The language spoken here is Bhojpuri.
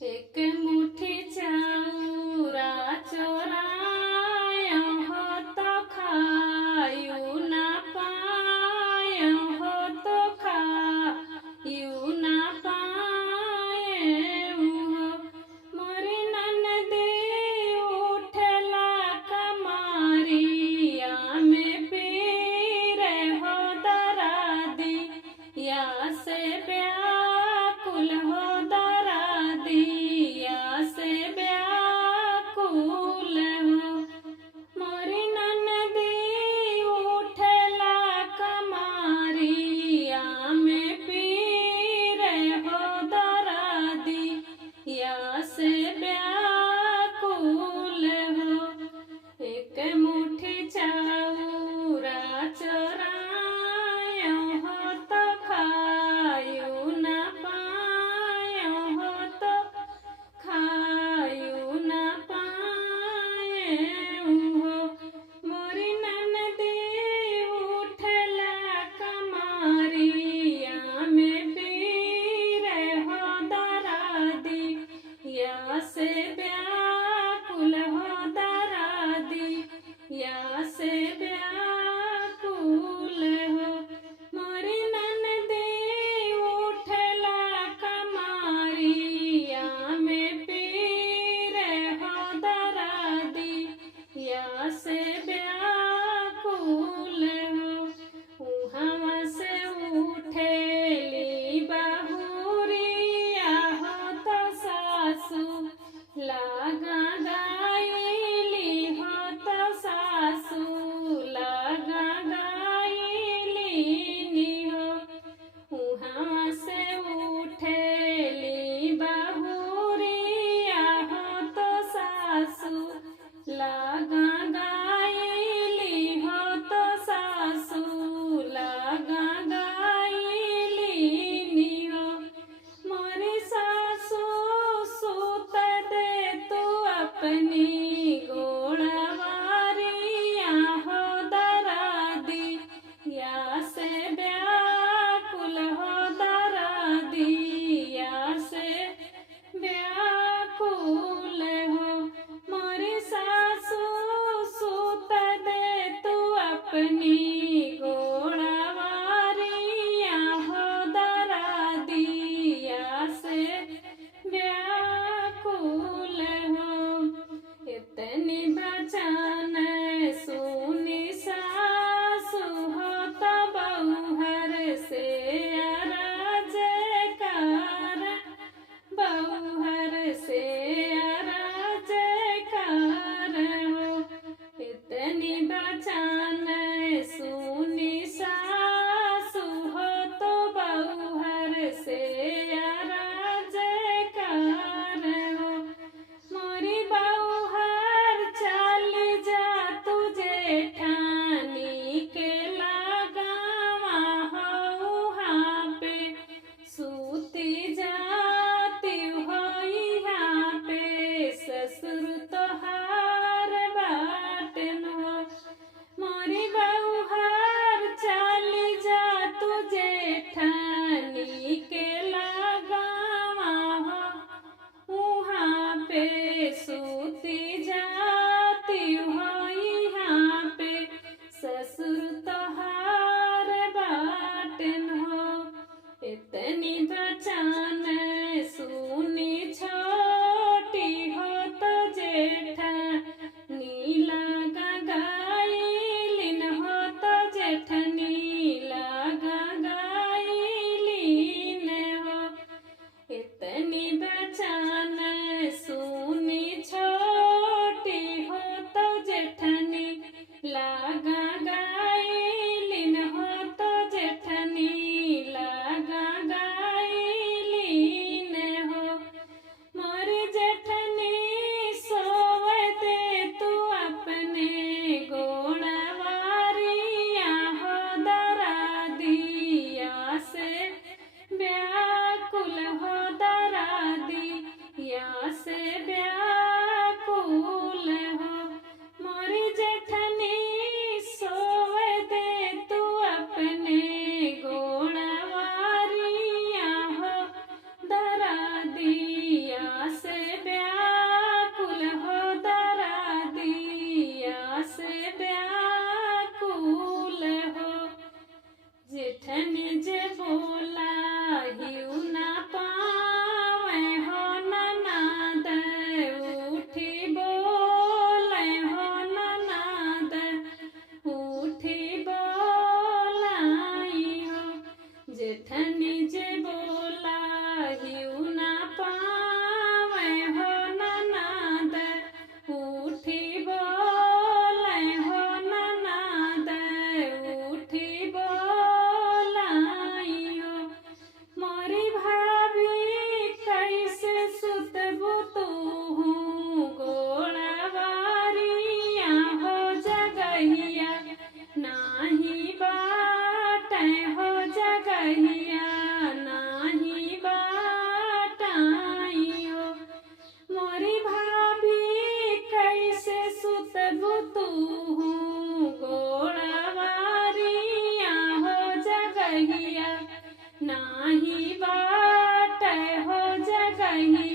एक मुट्ठी चाउरा चोरायो हो तो खायू ना पायो हो तो खायू ना पाए हो। मोरी ननदी उठला कमारिया में पीरे हो दरादी या से व्याकुल हो दरादिया से व्याकुल हो। मोरी ननदी उठला कमारिया में पीरे हो दरादिया से व्याकुल हो। एक मुट्ठी चाउरा चोरायो हो तो खायू ना पायो हो तो खायू ना पाए हो। मोरी ननदी उठला कमारिया में पीरे हो दरादी या से व्याकुल हो दरादी या से व्याकुल हो। मोरी ननदी उठला कमारिया में पीरे हो दरादी या से व्याकुल हो। उहाँ से उठेली बहुरिया हो तो सासू लागा गाइली हो तो सासू लागा गाइली हो। उहाँ से उठेली बहुरिया हो तो सासू लागा गाइली हो तो सासू लागा गाइली हो। मोरी सासू सूत दे तू अपनी गोड़वारिया हो दरादी या से व्याकुल हो दरादी या से व्याकुल हो। मोरी सासू सूत दे तू अपनी गोड़वारिया हो दरादी या से व्याकुल हो। इतनी बचन सुनी सासू हो तो बहुहर से अरज कर बहुहर से अरज कर हो। इतनी बचन सुनी सासू हो तो बहुहर से अरज कर हो। मोरी बहुहर चली जा तुझे ठानी के लगावा हो। वहाँ पे सूती जाती हो यहाँ पे ससुर तोहार बाटन हो। मोरी बहुहर चली जा तुझे ठानी के लगावा हो। वहाँ पे सूती जाती हो यहाँ पे ससुर तोहार बाटन हो। इतनी बचन सुनी छोटी हो तो जेठनी लागा गाइलिन हो तो जेठनी लागा गाइलिन हो। इतनी बचन सुनी छोटी हो तो जेठनी लागा गाइलिन हो तो जेठनी लागा गाइलिन हो। मोरी जेठनी सोवे दे तू अपने गोड़वारिया हो दरादिया से व्याकुल हो दरादी कहीं